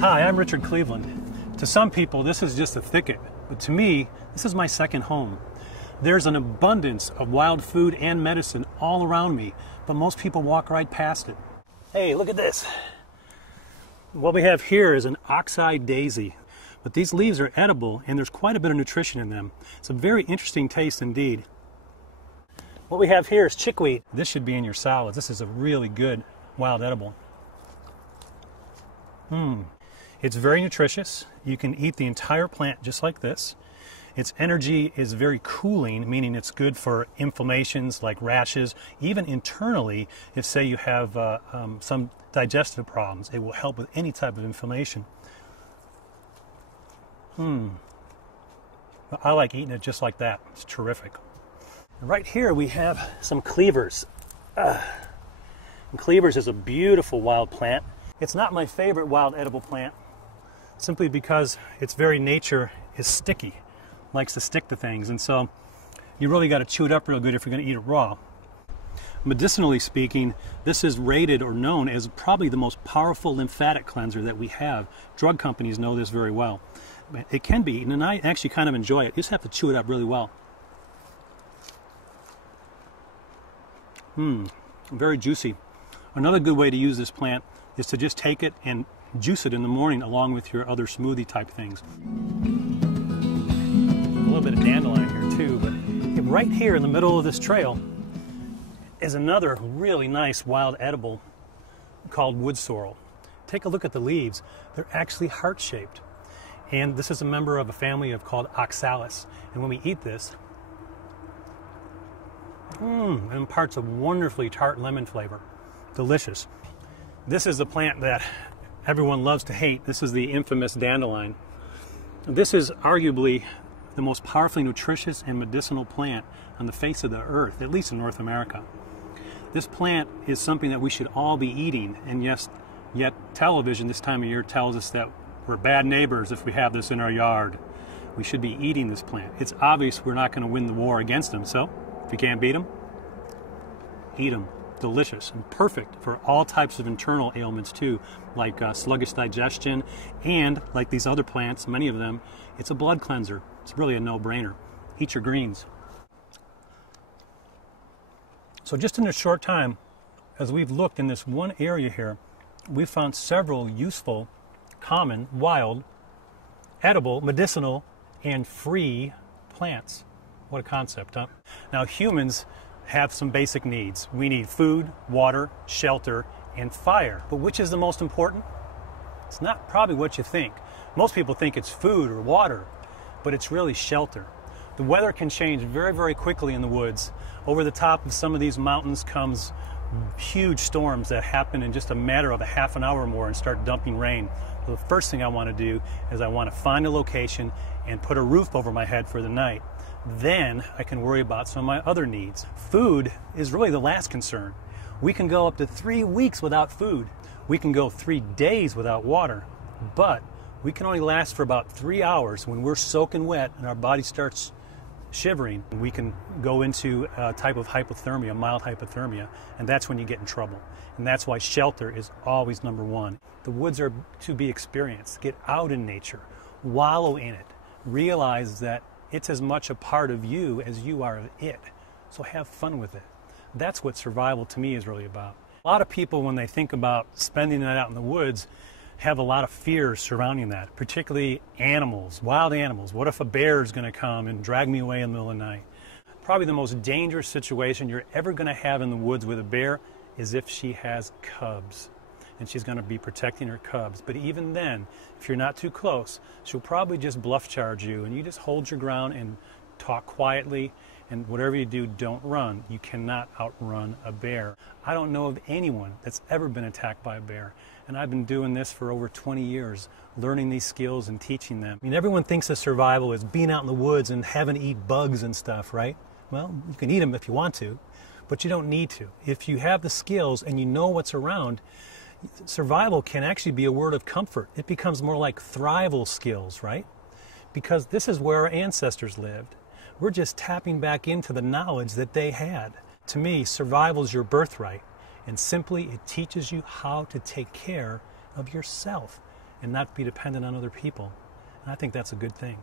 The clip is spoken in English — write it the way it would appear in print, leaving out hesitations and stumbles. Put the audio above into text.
Hi, I'm Richard Cleveland. To some people, this is just a thicket, but to me, this is my second home. There's an abundance of wild food and medicine all around me, but most people walk right past it. Hey, look at this. What we have here is an oxeye daisy, but these leaves are edible and there's quite a bit of nutrition in them. It's a very interesting taste indeed. What we have here is chickweed. This should be in your salads. This is a really good wild edible. It's very nutritious. You can eat the entire plant just like this. Its energy is very cooling, meaning it's good for inflammations like rashes. Even internally, if say you have some digestive problems, it will help with any type of inflammation. I like eating it just like that. It's terrific. Right here we have some cleavers. And cleavers is a beautiful wild plant. It's not my favorite wild edible plant, simply because its very nature is sticky, likes to stick to things, and so you really got to chew it up real good if you're going to eat it raw. Medicinally speaking, this is rated or known as probably the most powerful lymphatic cleanser that we have. Drug companies know this very well. It can be eaten, and I actually kind of enjoy it. You just have to chew it up really well. Very juicy. Another good way to use this plant is to just take it and juice it in the morning along with your other smoothie type things. A little bit of dandelion here too, but right here in the middle of this trail is another really nice wild edible called wood sorrel. Take a look at the leaves. They're actually heart-shaped. And this is a member of a family called Oxalis. And when we eat this, it imparts a wonderfully tart lemon flavor. Delicious. This is the plant that everyone loves to hate. This is the infamous dandelion. This is arguably the most powerfully nutritious and medicinal plant on the face of the earth, at least in North America. This plant is something that we should all be eating, and yes, yet television this time of year tells us that we're bad neighbors if we have this in our yard. We should be eating this plant. It's obvious we're not going to win the war against them, so if you can't beat them, eat them. Delicious and perfect for all types of internal ailments too, like sluggish digestion, and like these other plants, many of them, it's a blood cleanser. It's really a no-brainer. Eat your greens. So just in a short time, as we've looked in this one area here, we've found several useful, common, wild, edible, medicinal, and free plants. What a concept, huh? Now humans have some basic needs. We need food, water, shelter, and fire. But which is the most important? It's not probably what you think. Most people think it's food or water, but it's really shelter. The weather can change very, very quickly in the woods. Over the top of some of these mountains comes huge storms that happen in just a matter of a half an hour or more and start dumping rain. So the first thing I want to do is I want to find a location and put a roof over my head for the night. Then I can worry about some of my other needs. Food is really the last concern. We can go up to 3 weeks without food. We can go 3 days without water. But we can only last for about 3 hours when we're soaking wet and our body starts shivering. We can go into a type of hypothermia, mild hypothermia, and that's when you get in trouble. And that's why shelter is always number one. The woods are to be experienced. Get out in nature. Wallow in it. Realize that it's as much a part of you as you are of it. So have fun with it. That's what survival to me is really about. A lot of people, when they think about spending the night out in the woods, have a lot of fears surrounding that, particularly animals, wild animals. What if a bear is going to come and drag me away in the middle of the night? Probably the most dangerous situation you're ever going to have in the woods with a bear is if she has cubs. And she's going to be protecting her cubs. But even then, if you're not too close, she'll probably just bluff charge you, and you just hold your ground and talk quietly, and whatever you do, don't run. You cannot outrun a bear. I don't know of anyone that's ever been attacked by a bear, and I've been doing this for over 20 years, learning these skills and teaching them. I mean, everyone thinks of survival as being out in the woods and having to eat bugs and stuff, right? Well, you can eat them if you want to, but you don't need to. If you have the skills and you know what's around, survival can actually be a word of comfort. It becomes more like thrival skills, right? Because this is where our ancestors lived. We're just tapping back into the knowledge that they had. To me, survival is your birthright, and simply it teaches you how to take care of yourself. and not be dependent on other people. And I think that's a good thing.